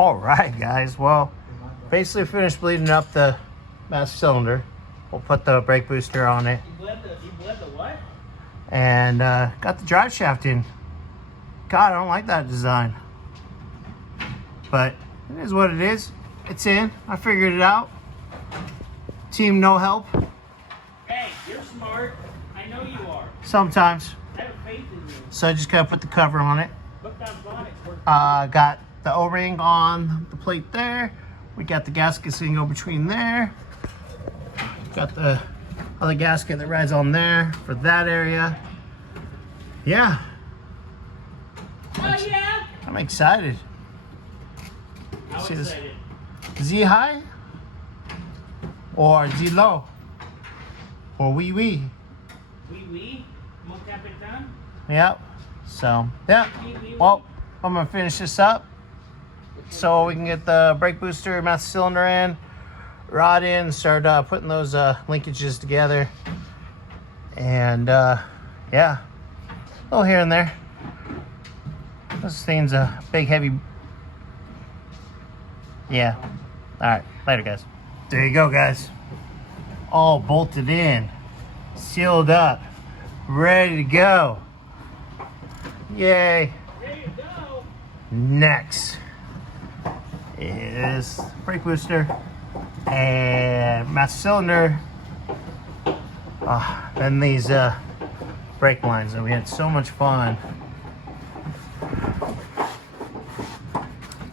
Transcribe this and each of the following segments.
All right, guys. Well, basically finished bleeding up the master cylinder. We'll put the brake booster on it. You bled the what? And got the drive shaft in. God, I don't like that design. But it is what it is. It's in. I figured it out. Team no help. Hey, you're smart. I know you are. Sometimes. I have faith in you. So I just gotta put the cover on it. Look that bonnet. Got the O-ring on the plate there. We got the gaskets that can go between there. Got the other gasket that rides on there for that area. Yeah. Oh yeah. I'm excited. How See this? excited? Z high or Z low or wee wee. Oui, mon capitaine. Yep. So yeah. Well, I'm gonna finish this up so we can get the brake booster, master cylinder in, rod in, and start putting those linkages together. And yeah, a little here and there. This thing's a big, heavy. Yeah. All right. Later, guys. There you go, guys. All bolted in, sealed up, ready to go. Yay. There you go. Next is brake booster and master cylinder. Then these brake lines that we had so much fun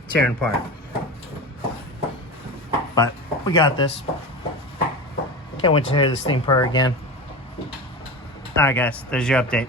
tearing apart. But we got this. Can't wait to hear this thing purr again. All right, guys, there's your update.